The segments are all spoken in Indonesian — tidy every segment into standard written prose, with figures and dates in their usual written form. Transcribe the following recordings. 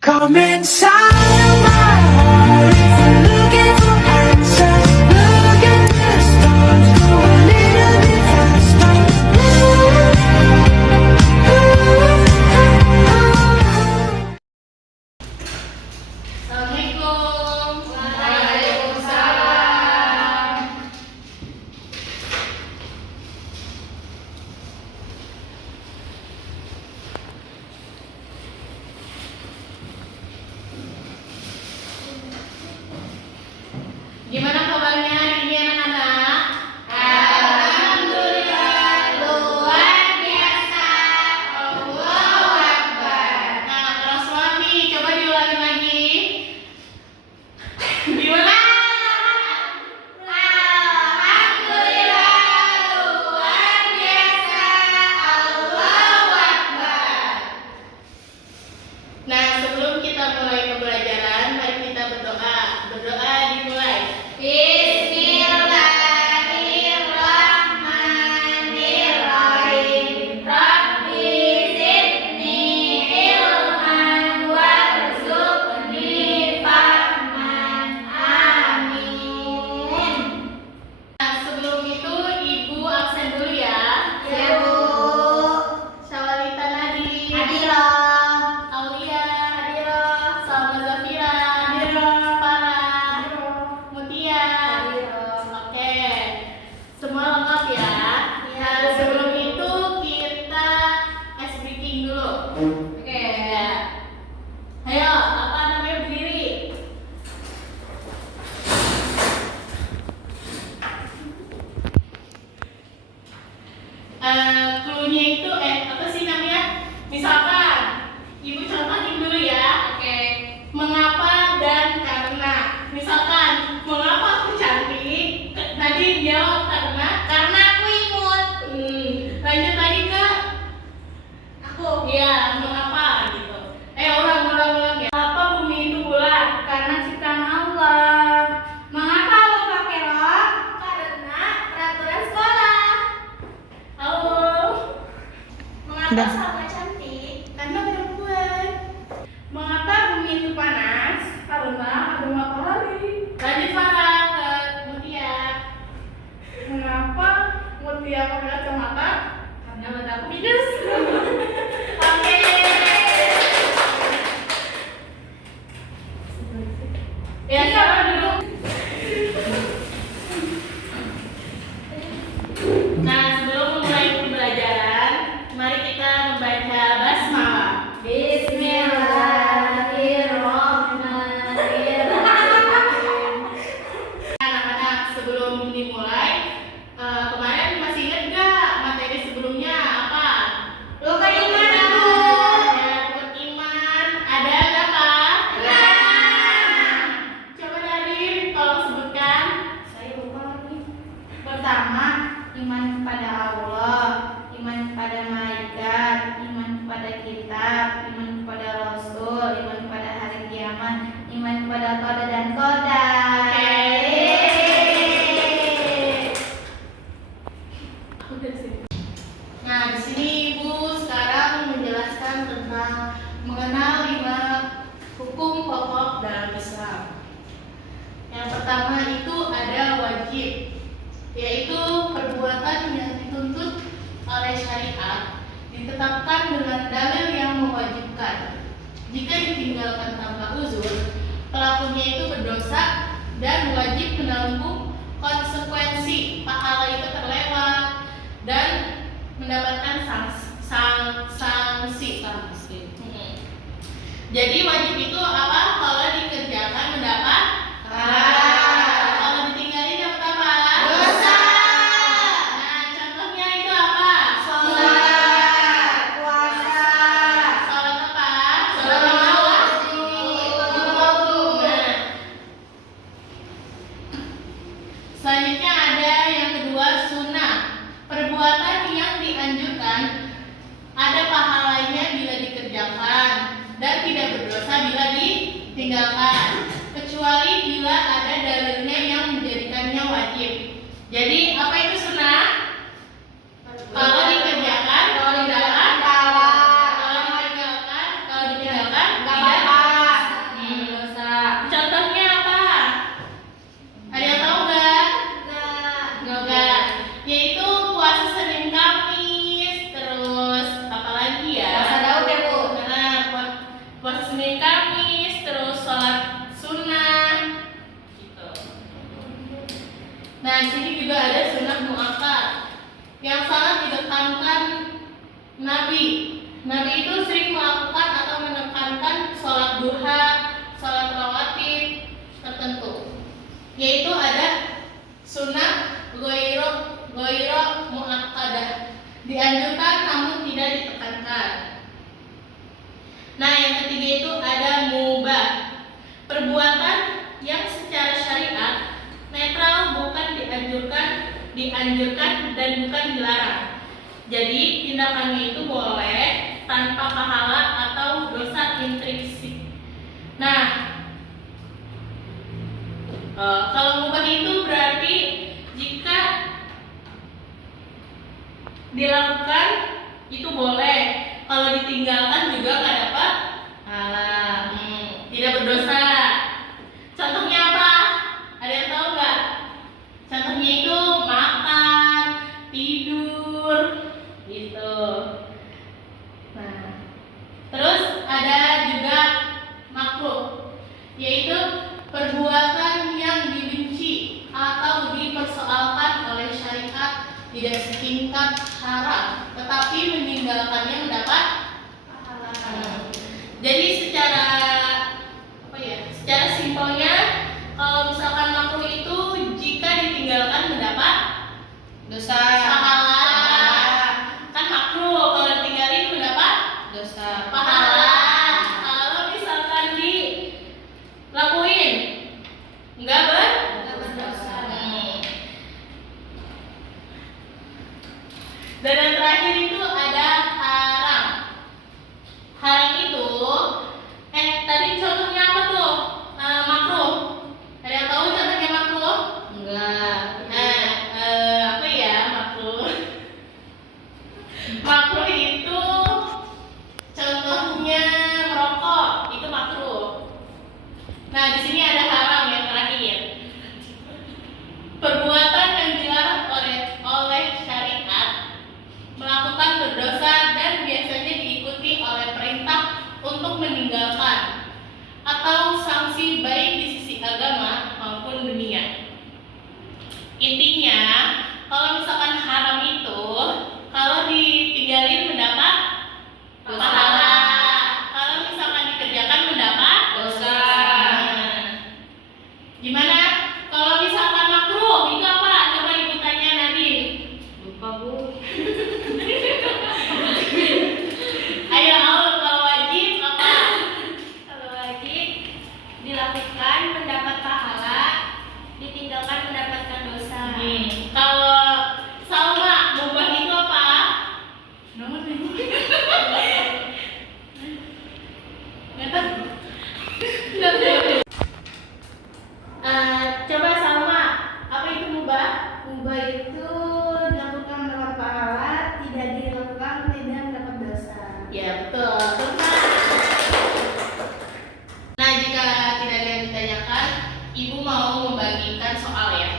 Come inside of my heart if you're looking for answers. Look at the stars, go a little bit faster. Assalamualaikum. Waalaikumsalam. Gimana kabarnya hari ini anak-anak? Alhamdulillah, luar biasa. Allahu Akbar. Nah, kelas suami, coba diulangi lagi. Gimana? Alhamdulillah, luar biasa. Allahu Akbar. Nah, sebelum kita mulai pembelajaran, mari kita berdoa. Berdoa dimulai. Bismillahirrahmanirrahim. Rabbi zidni ilman warzuqni fahman. Amin. Nah, sebelum itu Ibu absen dulu ya. Ya, Bu. Syawalita Nadi. Hadira. Aulia. Hadira. Salma Zafira. Hadira. Farah. Mutia. Oke. Semua lengkap ya. Nah, sebelum itu kita ice breaking dulu. Oke. Ayo, apa namanya berdiri? Cluenya itu apa sih namanya? Misalkan Ibu contohin dulu ya. Oke. Mengapa dan karena. Misalkan mengapa aku cantik? Nanti jawab karena aku imut. Lanjut lagi ke aku. Iya, mengapa gitu. Ulang ya. Apa bumi itu bulat? Karena ciptaan Allah. Mengapa Allah pakai rok? Karena peraturan sekolah. Halo. Mengapa Udah. Salma cantik? Karena perempuan. Mengapa bumi itu panas? Karena ada matahari. Lanjut Farah ke Mutia. Mengapa Mutia pakai kacamata? Karena mata aku minus. Oke. Ya, siapa dulu? Nah, sebelum memulai pembelajaran, mari kita membaca basmalah. Bismillahirrahmanirrahim. Anak-anak, sebelum dimulai, kemarin masih ingat nggak materi sebelumnya apa? Rukun iman, Bu. Ya, rukun iman. Ada berapa? Coba dari tolong sebutkan. Saya lupa lagi. Pertama, iman kepada Allah, iman kepada malaikat, iman kepada kitab, iman kepada rasul, iman kepada hari kiamat, iman kepada qada dan qadar. Nah, di sini Ibu sekarang menjelaskan tentang mengenal 5 hukum pokok dalam Islam. Yang pertama itu ada wajib, yaitu perbuatan yang dituntut oleh syariat ditetapkan dengan dalil yang mewajibkan. Jika ditinggalkan tanpa uzur, pelakunya itu berdosa dan wajib menanggung konsekuensi, pahala itu terlewat dan mendapatkan sanksi. Jadi wajib itu apa? Kalau dikerjakan mendapat pahala. Kalau ditinggalin dapat apa? Dosa. Nah, contohnya itu apa? Sholat, puasa, Salat apa? sholat wajib, lima waktu. Nah, selanjutnya ada yang kedua sunnah. Perbuatan yang dianjurkan ada pahalanya bila dikerjakan dan tidak berdosa bila ditinggalkan, kecuali bila ada dalilnya yang menjadikannya wajib. Jadi apa itu sunnah? Kalau dikerjakan, kalau ditinggalkan, Pahala. kalau ditinggalkan, tidak Nah, di sini juga ada sunnah muakkad yang sangat ditekankan Nabi. Nabi itu sering melakukan atau menekankan sholat duha, sholat rawatib tertentu. Yaitu ada sunnah ghairo muakkadah, dianjurkan namun tidak ditekankan. Nah, yang ketiga itu ada mubah, perbuatan yang secara syariat netral, bukan dianjurkan dan bukan dilarang. Jadi tindakannya itu boleh tanpa pahala atau dosa intrinsik. Nah, kalau mubah itu berarti jika dilakukan itu boleh, kalau ditinggalkan juga nggak dapat pahala, tidak berdosa. Contohnya apa? Ada yang tahu nggak? Contohnya itu makan, tidur, gitu. Nah, terus ada juga makruh, yaitu perbuatan yang dibenci atau dipersoalkan oleh syariat, tidak setingkat haram, tetapi meninggalkannya mendapat pahala. Jadi secara simpelnya, kalau misalkan makruh itu jika ditinggalkan mendapat Dosa. pahala. Kan makruh, kalau ditinggalin mendapat Dosa. pahala. Kalau misalkan dilakuin enggak berdosa. Dan yang terakhir itu ada haram. Haram itu tadi contohnya apa tuh? Makruh. Ada yang tahu contohnya makruh? Enggak. Apa ya makruh? Makruh itu contohnya merokok, itu makruh. Nah, di sini ada haram yang terakhir. Perbuatan yang dilarang oleh syariat, melakukan berdosa dan biasanya diikuti oleh perintah untuk meninggalkan atau sanksi baik di sisi agama maupun dunia. Intinya, kalau misalkan haram itu kalau ditinggalin mendapat pahala, kalau misalkan dikerjakan mendapat Dosa. Gimana? Kalau misalkan makruh itu apa? Coba ibu tanya Nadine. Lupa, Bu. Ayo, kalau wajib apa? Kalau wajib dilakukan mendapat pahala, ditinggalkan mendapatkan dosa. Kalau Salma, mubah itu apa? Nomor ini. Nggak tahu. Nggak tahu. Coba Salma, apa itu mubah? Mubah itu dilakukan mendapat pahala, tidak dilakukan tidak mendapat dosa. Ya betul. Tepat. Nah, jika tidak ada yang ditanyakan, ibu mau membagikan soal ya.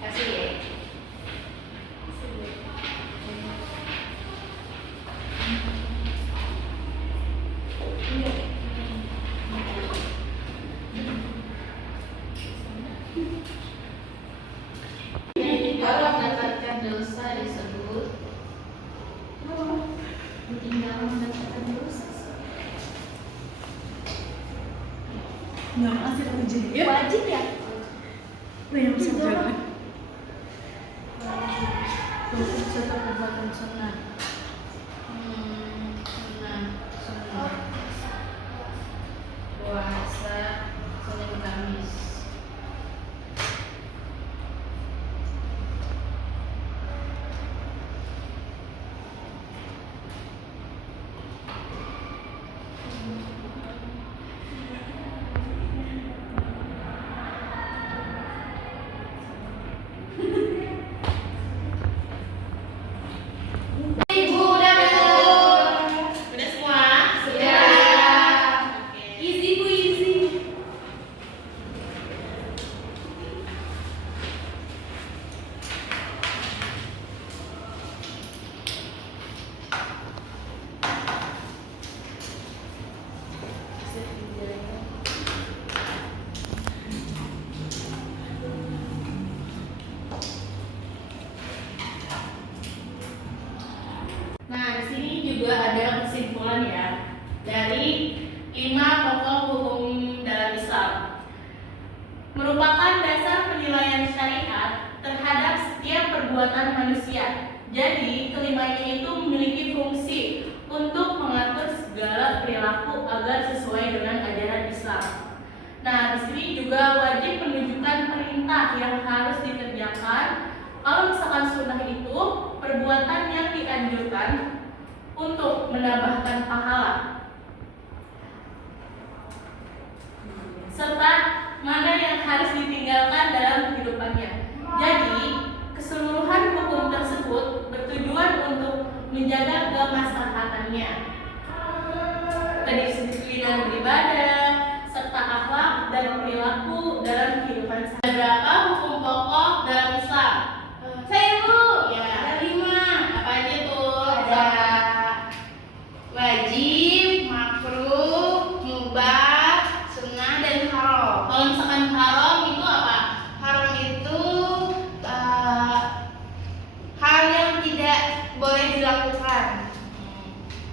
Kasih ya. Kalau mendapatkan dosa disebut ditinggalkan mendapatkan dosa. Nggak masih ujian ya? Wajib ya? Yang Wajib. Satu perbuatan sunnah. Sunnah. Puasa Senin Kamis. Ibu udah belum? Udah semua? Sudah. Oke. Easy Bu, easy. merupakan dasar penilaian syariat terhadap setiap perbuatan manusia. Jadi, kelima ini itu memiliki fungsi untuk mengatur segala perilaku agar sesuai dengan ajaran Islam. Nah, di sini juga wajib menunjukkan perintah yang harus dikerjakan. Kalau misalkan sunnah itu perbuatan yang dianjurkan untuk menambahkan pahala, serta mana yang harus ditinggalkan dalam kehidupannya. Jadi, keseluruhan hukum tersebut bertujuan untuk menjaga kemaslahatannya, kedisiplinan beribadah, serta akhlak dan perilaku dalam kehidupan sehari. Ada berapa hukum pokok dalam Islam? Saya dulu. Ya, Ada 5. apa aja tuh? Ada wajib, makruh, mubah, sunnah, dan haram. Kalau misalkan haram itu apa? Haram itu hal yang tidak boleh dilakukan.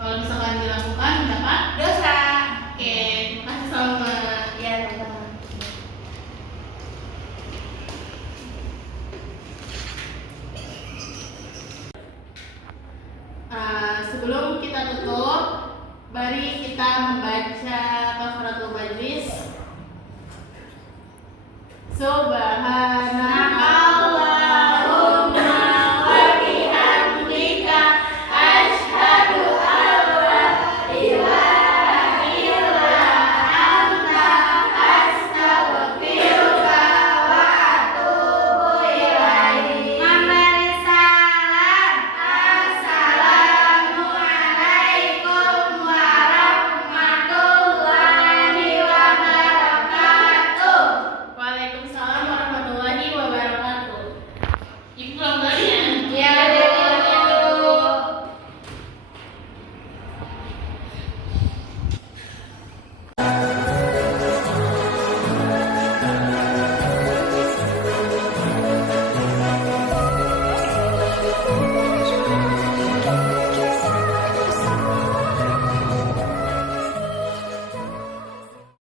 Kalau misalkan dilakukan berapa? Dosa. Oke, terima kasih sama. Ya, teman-teman. Sebelum kita tutup, mari kita membaca kafaratul majlis. Sobat